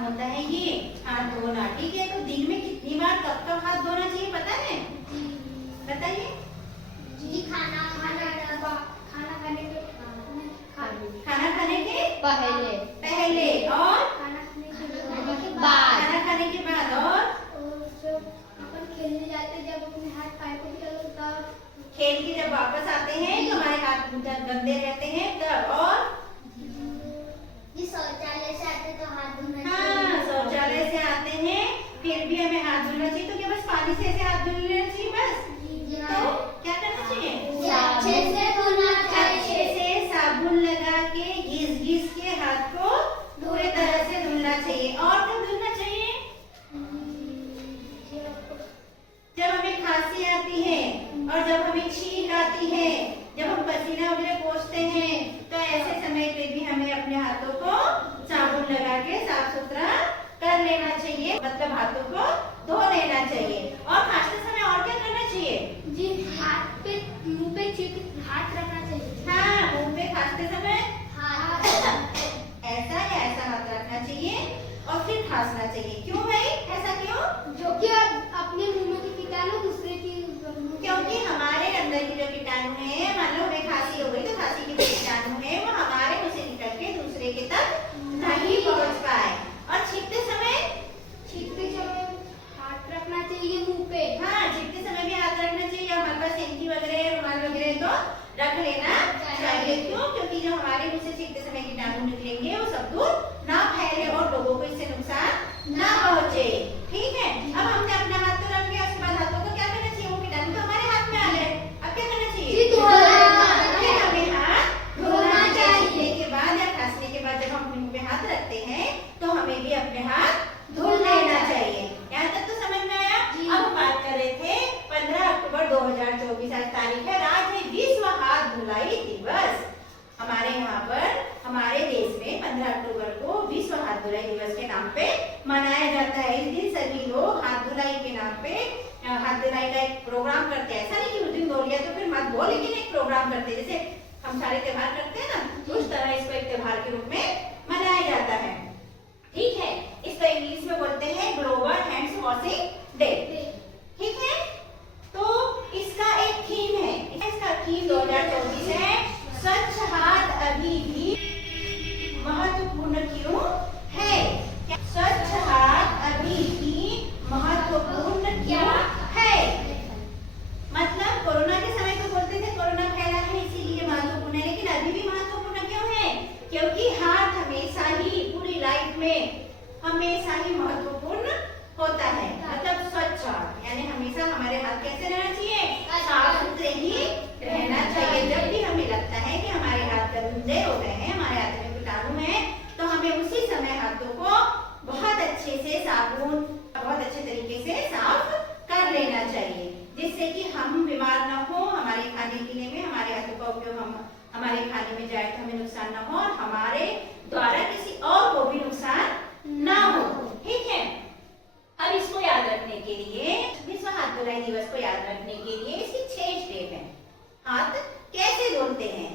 होता है ये हाथ धोना। ठीक है, तो दिन में कितनी बार कब कब हाथ धोना चाहिए पता है? बताइए जी। खाना खाने के पहले और खाना खाने के बाद और जब अपन खेलने जाते हैं, जब अपने हाथ पाए को भी तब खेल के जब वापस आते हैं तो हमारे हाथ गंदे रहते हैं तब। और जी शौचालय से आते तो हाथ धोना हाँ, चाहिए। शौचालय से आते हैं फिर भी हमें हाथ धोना चाहिए। तो क्या बस पानी से ऐसे हाथ धो लेना चाहिए बस? तो क्या करना चाहिए? अच्छे से धोना अच्छे चाहिए। से साबुन लगा के घिस के हाथ को पूरी तरह से धुलना चाहिए। और कब धुलना चाहिए? जब हमें खांसी आती है और जब हमें छींक आती है, जब हम पसीना वगैरह पोंछते हैं, तो ऐसे समय पे भी हमें अपने हाथों को साबुन लगा के साफ सुथरा कर लेना चाहिए, मतलब हाथों को धो लेना चाहिए। और खांसते समय और क्या करना चाहिए? जी हाथ पे मुंह पे हाथ रखना चाहिए। हाँ, मुंह पे खांसते समय हाथ ऐसा या ऐसा हाथ रखना चाहिए और फिर खांसना चाहिए। क्यों भाई, ऐसा क्यों? जो कि अपने मुंह में के कीटाणु दूसरे की क्योंकि हमारे अंदर की जो कीटाणु है, मान लो हमें खांसी हो गई तो खांसी के जो कीटाणु है वो हमारे मुंह से निकल के दूसरे के तक नहीं पहुंच पाए। और छींकते समय हाथ रखना चाहिए मुंह पे। हाँ, छींकते समय भी हाथ रखना चाहिए। हमारे पास सेंकी वगैरह रुमाल वगैरह तो रख लेना चाहिए। क्यों? क्योंकि जो हमारे मुंह से छींकते समय कीटाणु निकलेंगे वो सब दूर ना फैले और लोगों को इससे नुकसान ना पहुंचे। ठीक है, अब हमने अपना हाथ तो रख लिया, उसके बाद हाथों को क्या करना चाहिए? वो कीटाणु तो हमारे हाथ में आ गए, अब क्या करना चाहिए? फिर हमें हाथ धोना चाहिए। के बाद या खांसने के बाद जब हम अपने मुंह पे हाथ रखते हैं तो हमें भी अपने हाथ धुल लेना चाहिए। यहाँ तक तो समझ में आया? अब हम बात कर रहे थे 15 अक्टूबर 2024 आज तारीख है, आज है विश्व हाथ धुलाई दिवस। हमारे यहाँ पर हमारे देश में 15 अक्टूबर को विश्व हाथ धुलाई दिवस के नाम पे मनाया जाता है। इस दिन सभी लोग हाथ धुलाई के नाम पे हाथ धुलाई का एक प्रोग्राम करते हैं। ऐसा नहीं कि उस दिन धो लिया तो फिर मत धो, लेकिन एक प्रोग्राम करते हैं। जैसे हम सारे त्योहार करते हैं ना, उस तरह इसको एक त्योहार के रूप में मनाया जाता है। ठीक है, इसको इंग्लिश में बोलते हैं ग्लोबल हैंड्स वॉशिंग डे। ठीक है, तो इसका एक थीम है, इसका थीम 2024 है स्वच्छ हाथ अभी भी महत्वपूर्ण क्यों है? स्वच्छ हाथ अभी भी महत्वपूर्ण क्यों है? मतलब कोरोना के समय तो बोलते थे कोरोना फैला है इसीलिए महत्वपूर्ण है, लेकिन अभी भी महत्वपूर्ण क्यों है? क्योंकि हाथ हमेशा ही पूरी लाइफ में हमेशा ही महत्वपूर्ण होता है। मतलब स्वच्छ हाथ यानी हमेशा हमारे हाथ कैसे रहना चाहिए? साफ सुथरे ही रहना चाहिए। जब भी हमें लगता है कि हमारे हाथ गंदे हो गए हैं, हमारे हाथ में कीटाणु है, तो हमें उसी समय हाथों को बहुत अच्छे से साबुन बहुत अच्छे तरीके से साफ कर लेना चाहिए, जिससे कि हम बीमार न हो। हमारे खाने पीने में हमारे हाथों का उपयोग हम हमारे खाने में जाए तो हमें नुकसान न हो और हमारे द्वारा किसी और को भी नुकसान ना हो। ठीक है, अब इसको याद रखने के लिए, विश्व हाथ धुलाई दिवस को याद रखने के लिए इसकी 6 स्टेप है। हाथ कैसे धुलते हैं?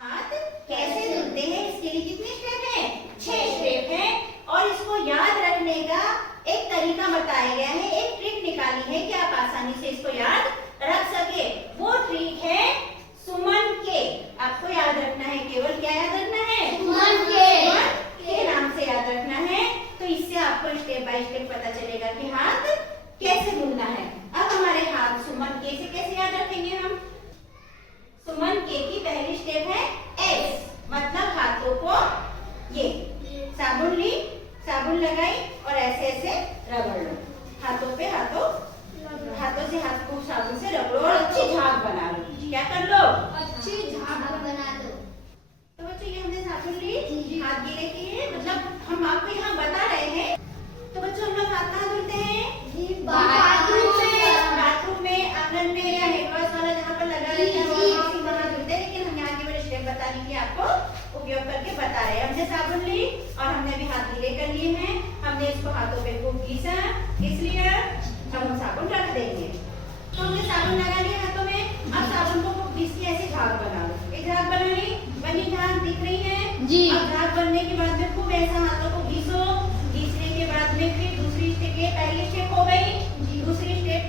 हाथ कैसे धुलते हैं इसके लिए कितने स्टेप हैं? 6 स्टेप है। और इसको याद रखने का एक तरीका बताया गया है, एक ट्रिक निकाली है कि आप आसानी से इसको याद रख सके। वो ट्रिक है सुमन के। आपको याद रखना है, केवल क्या याद रखना है? सुमन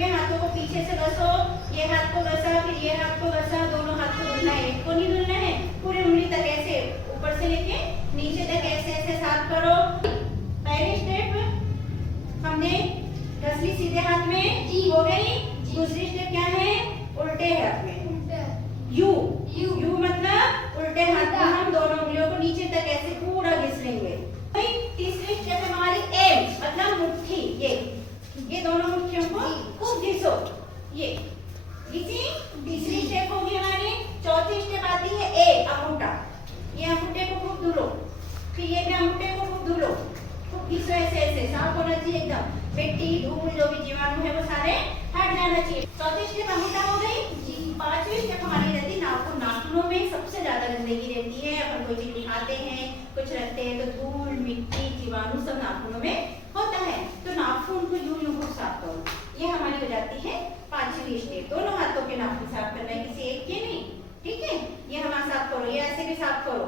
में हाथों को पीछे से घसो, ये हाथ को घसा, फिर ये हाथ को घसा, दोनों हाथ को धुलना है, एक को नहीं धुलना है। पूरी उंगली तक ऐसे ऊपर से लेके नीचे तक ऐसे ऐसे साफ करो। पहली स्टेप हमने घस ली सीधे हाथ में, हो गई। दूसरी स्टेप क्या है? उल्टे हाथ में, यू यू मतलब उल्टे हाथ में हम दोनों उंगलियों को नीचे तक ऐसे पूरा घिस लेंगे। तीसरी स्टेप है हमारी एम मतलब मुट्ठी, ये दोनों मुट्ठियों को खूब घिसो, ये घिसी। तीसरी स्टेप होगी हमारी। चौथी स्टेप आती है ए अंगूठा, ये अंगूठे को खूब धुलो, फिर ये भी अंगूठे को खूब धुलो, खूब घिसो, ऐसे ऐसे साफ होना चाहिए एकदम। मिट्टी धूल जो भी जीवाणु है वो सारे हट जाना चाहिए। चौथी स्टेप अंगूठा हो गई। पांचवी स्टेप हमारी रहती है नाखून। नाखूनों में सबसे ज्यादा गंदगी रहती है, अपन कोई चीज खाते हैं, कुछ रखते हैं तो धूल मिट्टी जीवाणु सब नाखूनों में होता है, तो नाखून को यूं यूं खूब साफ करो। ये हमारी हो जाती है पांचवी स्टेप। दोनों हाथों के नाखून साफ करना है, किसी एक के नहीं, ठीक है। ये हमारा साफ करो, ये ऐसे भी साफ करो।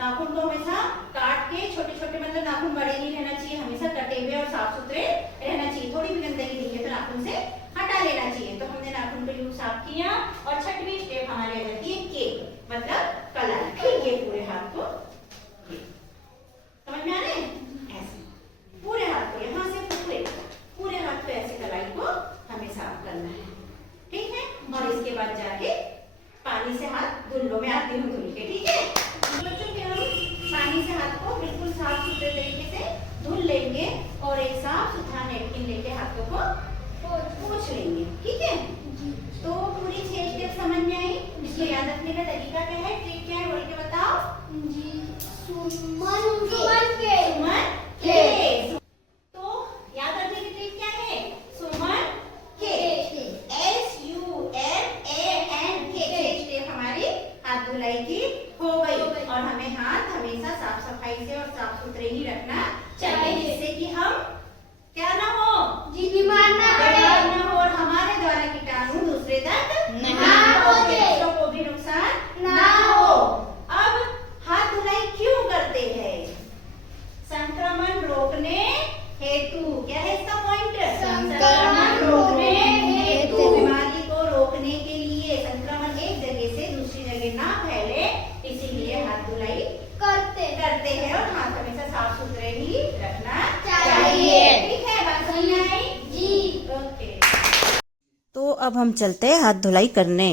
नाखून को हमेशा काट के छोटे छोटे, मतलब नाखून बड़े नहीं रहना चाहिए, हमेशा कटे हुए और साफ सुथरे रहना चाहिए। थोड़ी भी गंदगी दिखे तो नाखून से हटा लेना चाहिए। तो हमने नाखून को यूं साफ किया। और छठवीं स्टेप हमारी आ जाती है के मतलब कलाई। ठीक है, पूरे हाथ को समझ में आ रहे हैं? ऐसे पूरे हाथ को, यहाँ से पूरे हाथ को ऐसे कलाई को हमें साफ करना है, ठीक है। और इसके बाद जाके पानी से हाथ धुल लो, मैं आती हूँ धुल के, ठीक है। बच्चों के हम पानी से हाथ को बिल्कुल साफ सुथरे तरीके से धुल लेंगे और एक साफ सुथरा नैपकिन लेके हाथों को पोंछ लेंगे, ठीक है। तो पूरी 6 स्टेप समझ में आई। इसको याद रखने का तरीका क्या है, ट्रिक क्या है, बोल के बताओ। सुमन के। तो याद रखने की ट्रिक क्या है? सुमन के, SUMAN के। 6 स्टेप हमारी हाथ धुलाई की हो गई। और हमें हाथ हमेशा साफ सफाई से और साफ सुथरे ही रखना चाहिए, जिससे कि हम क्या ना हो, बीमार ना हो और हमारे द्वारा कीटाणु दूसरे तक ना पहुंचे, दूसरों को भी नुकसान ना हो। अब हाथ धुलाई क्यों करते हैं? संक्रमण रोकने हेतु। क्या है इसका पॉइंट? संक्रमण रोकने हेतु। बीमारी को रोकने के लिए, संक्रमण एक जगह से दूसरी जगह ना फैले, इसीलिए हाथ धुलाई करते हैं। और हाथ हमेशा साफ सुथरे ही रखना चाहिए, ठीक है। बात समझ में आई? जी, ओके। तो अब हम चलते हैं हाथ धुलाई करने।